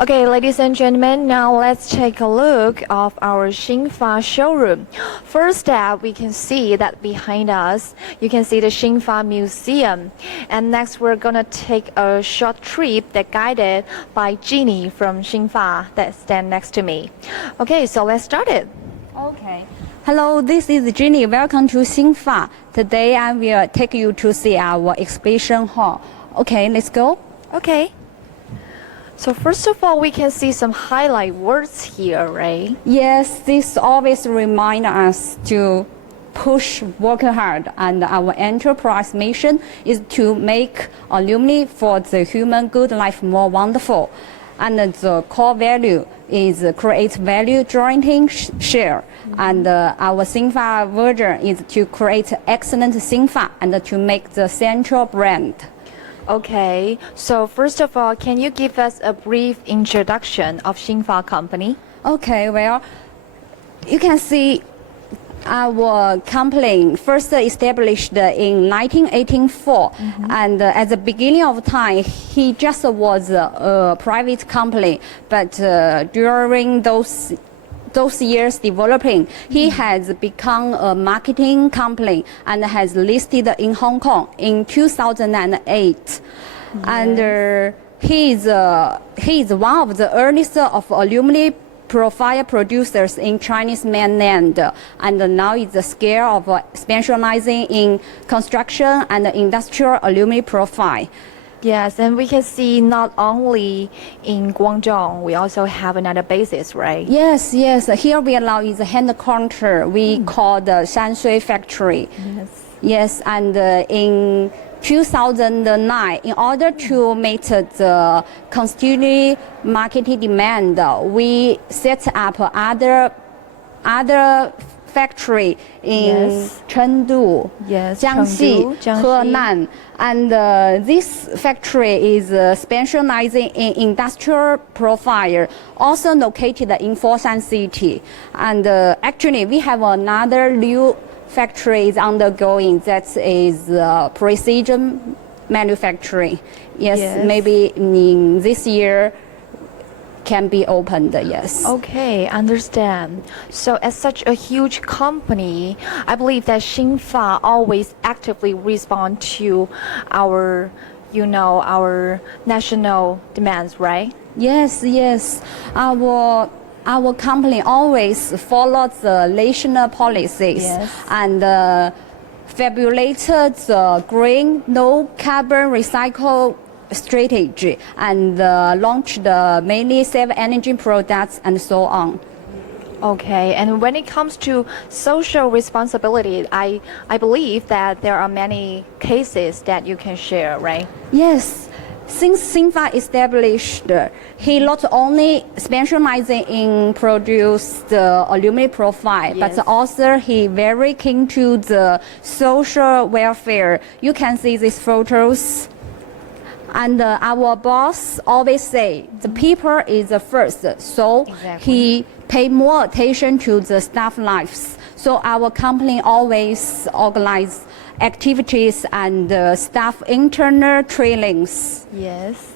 Okay, ladies and gentlemen, now let's take a look of our Xingfa showroom. First up, we can see that behind us, you can see the Xingfa Museum. And next, we're gonna take a short trip that guided by Jeannie from Xingfa that stand next to me. Okay, so let's start it. Okay. Hello, this is Jenny. Welcome to Xingfa. Today I will take you to see our exhibition hall. Okay, let's go. Okay. So first of all, we can see some highlight words here, right? Yes, this always reminds us to push, work hard, and our enterprise mission is to make alumni for the human good life more wonderful. And the core value is create value, jointly share. And our Xingfa version is to create excellent Xingfa and to make the central brand. Okay, so first of all, can you give us a brief introduction of Xingfa Company? Okay, well, you can see our company first established in 1984, and at the beginning of time, he just was a private company, but during those years developing, he has become a marketing company and has listed in Hong Kong in 2008. Yes. And he is one of the earliest of alumni profile producers in Chinese mainland, and now is the scale of specializing in construction and industrial alumni profile. Yes, and we can see not only in Guangzhou, we also have another basis, right? Yes, yes. Here we allow is a headquarters we call the Sanshui factory. Yes. Yes, and in 2009, in order to meet the constantly marketing demand, we set up other factory in Chengdu, Jiangxi, Henan, and this factory is specializing in industrial profile, also located in Foshan City. And actually, we have another new factory is undergoing, that is precision manufacturing. Yes, maybe in this year can be opened, yes. Okay, understand. So as such a huge company, I believe that Xingfa always actively respond to our, our national demands, right? Yes, yes. Our company always follows the national policies and formulated the green, no carbon recycle strategy and launched mainly safe energy products and so on. Okay, and when it comes to social responsibility, I believe that there are many cases that you can share, right? Yes. Since Xingfa established, he not only specializing in produce the alumni profile, but also he very keen to the social welfare. You can see these photos. And our boss always say the people is the first, so he pay more attention to the staff lives. So our company always organize activities and staff internal trainings. Yes.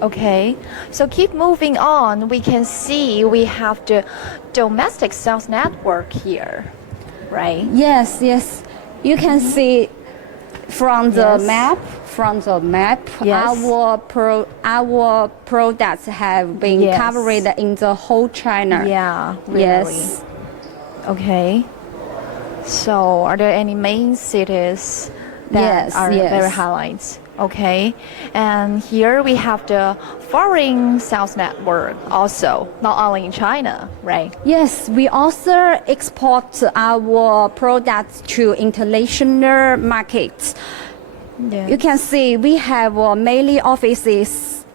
Okay. So keep moving on. We can see we have the domestic sales network here, right? Yes, yes. You can see from the map. Our products have been covered in the whole China. Yeah, really. Yes. Okay. So are there any main cities that are very highlights? Okay. And here we have the foreign sales network also, not only in China, right? Yes, we also export our products to international markets. Yes. You can see we have mainly offices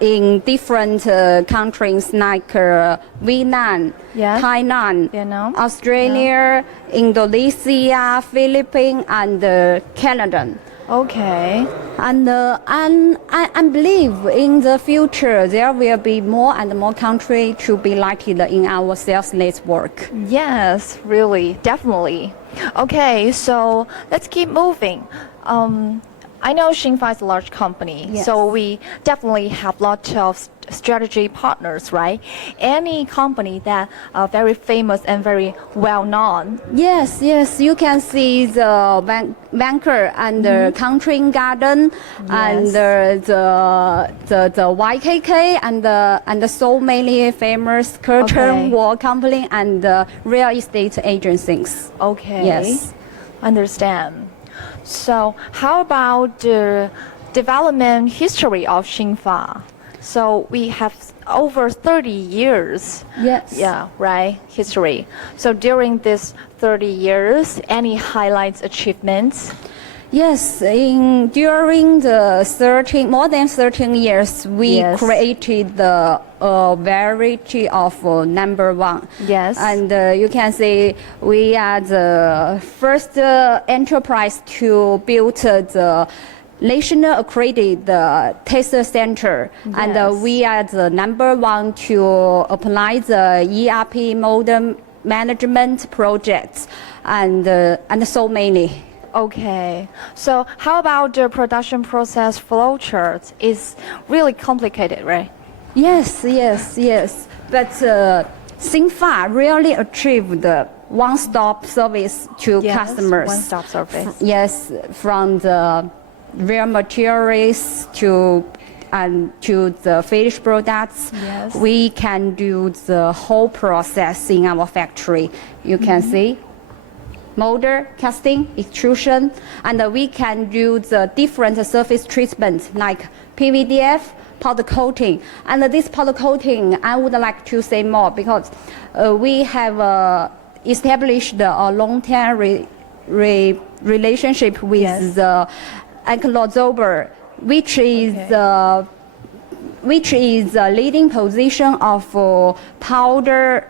in different countries like Vietnam, Thailand, Australia, Indonesia, Philippines, and Canada. Okay. And I believe in the future there will be more and more countries to be lighted in our sales network. Yes, really, definitely. Okay, so let's keep moving. I know Xingfa is a large company, Yes. so we definitely have lots of strategy partners, right? Any company that are very famous and very well known. Yes, yes, you can see the banker and the country garden and the YKK and so many famous curtain wall company and real estate agencies. Okay. Yes. Understand. So how about the development history of Xingfa? So we have over 30 years. Yes. Yeah, right, history. So during this 30 years, any highlights, achievements? Yes, during the more than 13 years, we created the variety of number one. Yes. And you can see we are the first enterprise to build the national accredited test center, and we are the number one to apply the ERP modem management projects, and so many. Okay, so how about the production process flow chart? It's really complicated, right? Yes, yes, yes. But Xingfa really achieved the one-stop service to customers. One-stop service. Yes, from the raw materials to the finished products. Yes. We can do the whole process in our factory. You can see molder, casting, extrusion, and we can do the different surface treatment like PVDF, powder coating. And this powder coating, I would like to say more because we have established a long-term relationship with the Anklozober, which is the leading position of powder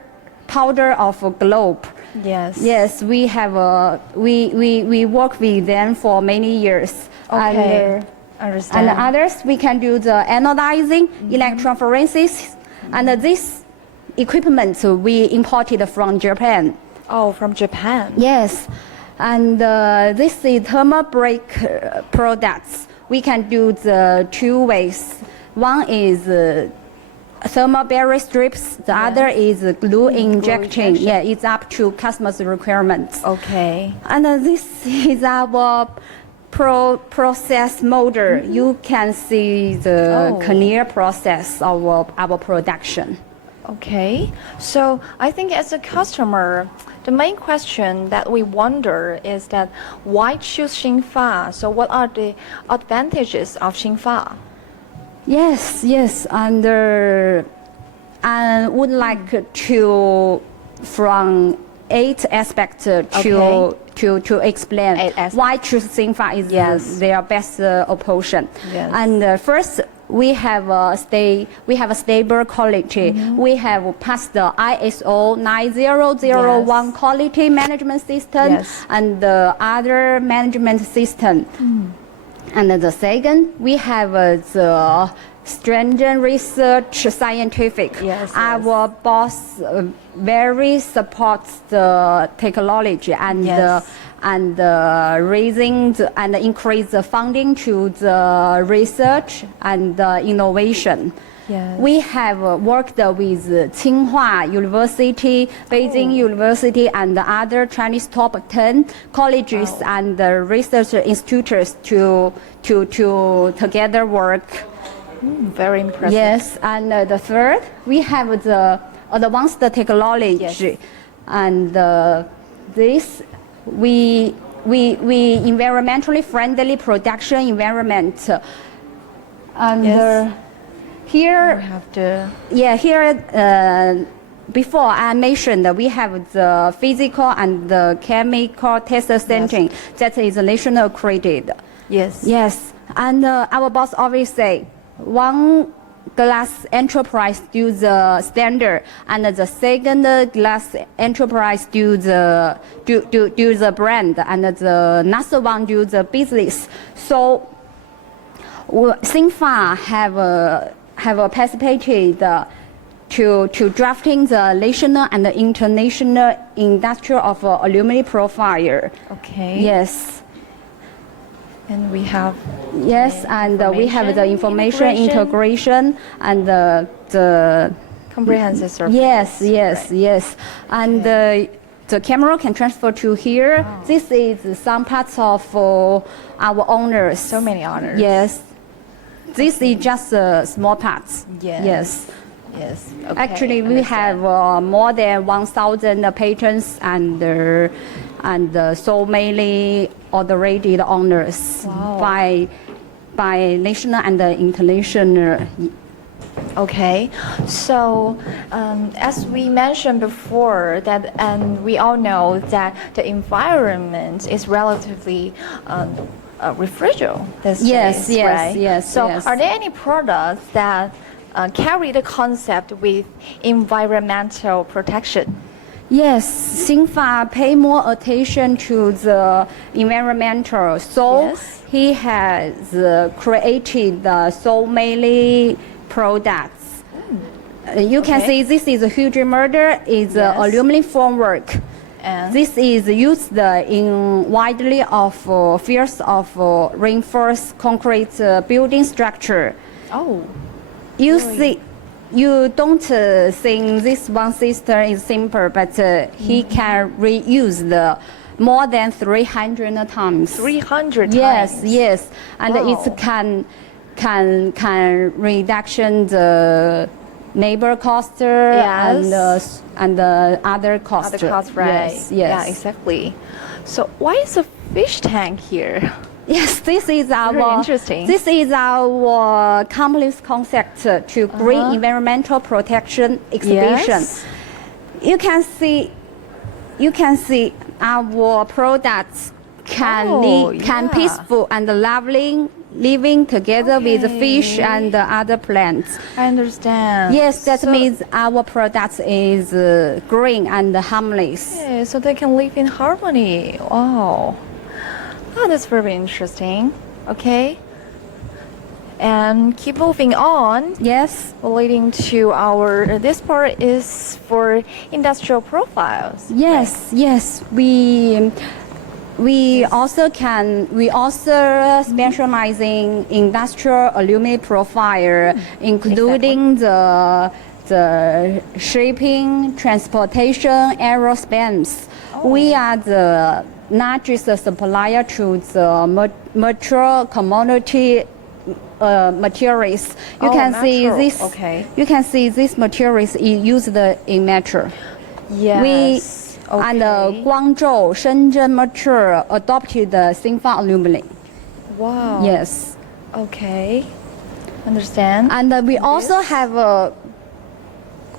of globe. Yes. Yes, we have we work with them for many years. Okay. Understand. And others, we can do the anodizing, electrophoresis, and this equipment we imported from Japan. Oh, from Japan. Yes, and this is thermal break products. We can do the two ways. One is thermal barrier strips. The other is glue injection. Yeah, it's up to customers' requirements. Okay. And this is our process molder. You can see the clear process of our production. Okay. So I think as a customer, the main question that we wonder is that why choose Xingfa? So what are the advantages of Xingfa? Yes, yes, and I would like to, from 8 aspects to explain why choose Xingfa is their best option. Yes. And first, we have a stable quality. We have passed the ISO 9001 quality management system and the other management system. And the second, we have the stringent research scientific. Our boss very supports the technology and raising and increase the funding to the research and innovation. We have worked with Tsinghua University, Beijing University, and other Chinese top 10 colleges and research institutes to together work. Very impressive. Yes, and the third, we have the advanced technology, and this we environmentally friendly production environment, and here we have the before I mentioned that we have the physical and the chemical test center that is national accredited. Yes, and our boss always say one glass enterprise do the standard, and the second glass enterprise do the brand, and the last one do the business. So Xingfa have participated to drafting the national and the international industrial of aluminum profile. Okay. Yes. And we have Yes, and we have the information integration and the comprehensive service. yes, yes, right. yes, and the camera can transfer to here. Oh. This is some parts of our owners. So many honors. Yes, this is just small parts. Yes. Yes. Yes. Okay, Actually, we have more than 1,000 patents and so many authorized owners Wow. by national and international. Okay, so as we mentioned before, that and we all know that the environment is relatively refrigerated. Yes, yes, right? yes, So, yes. are there any products that carry the concept with environmental protection? Yes, Xingfa pay more attention to the environmental. So Yes. he has created so many products. You can Okay. see this is a huge murder. Is Yes. aluminum formwork. And This is used in widely of fields of reinforced concrete building structure. oh, You Really? see, you don't think this one system is simple, but he can reuse the more than 300 times. 300 Yes, times. yes, and Wow. it can reduction the labor cost Yes. and other costs. Other costs, right? Yes, yes. Yeah, exactly. So, why is a fish tank here? Yes, this is our Very interesting. This is our company's concept to green environmental protection exhibition. Yes. You can see our products can Oh, can yeah. peaceful and lovely living together with fish Okay. and other plants. I understand. Yes, that So- means our products is green and harmless. Okay, so they can live in harmony. Wow. Oh, that's very interesting. Okay. And keep moving on. Yes. Relating to our, this part is for industrial profiles. Yes, yes. We also specialize in industrial aluminum profile, including the shipping, transportation, aerospace. We are the largest supplier to the mature commodity materials. You can see natural. this. Okay. You can see this materials is used in metro. Yes. And Okay. Guangzhou, Shenzhen Mature adopted the Xingfa Aluminium. Wow. Yes. Okay. Understand. And we also have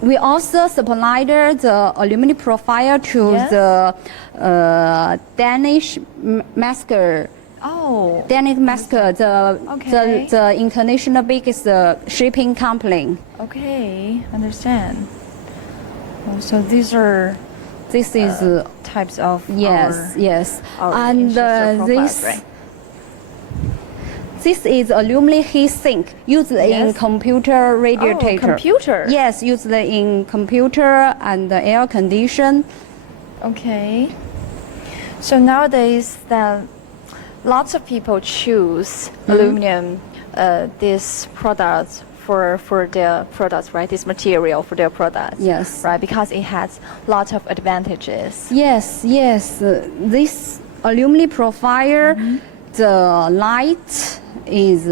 we also supplied the aluminum profile to Yes. the Danish masker. Oh. Danish masker, Okay. the international biggest shipping company. Okay. Understand. Oh, so these are This is types of yes, yes, our and industrial profiles, this. right? This is aluminum heat sink used in Yes. computer radiator. computer. Yes, used in computer and air condition. Okay. So nowadays, that lots of people choose aluminum, these products for their products, right? This material for their products. Yes. Right, because it has lots of advantages. Yes, yes. This aluminum profile, the light is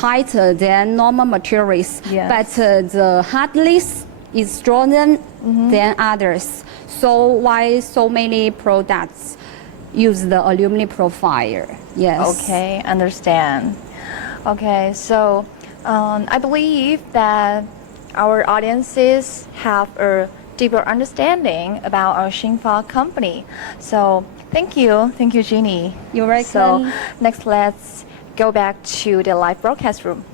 higher than normal materials, Yes. but the hardness is stronger than others. So why so many products use the aluminum profile? Yes. Okay, understand. Okay, so I believe that our audiences have a deeper understanding about our Xingfa company. So thank you, Jeannie. You're welcome. So next, let's go back to the live broadcast room.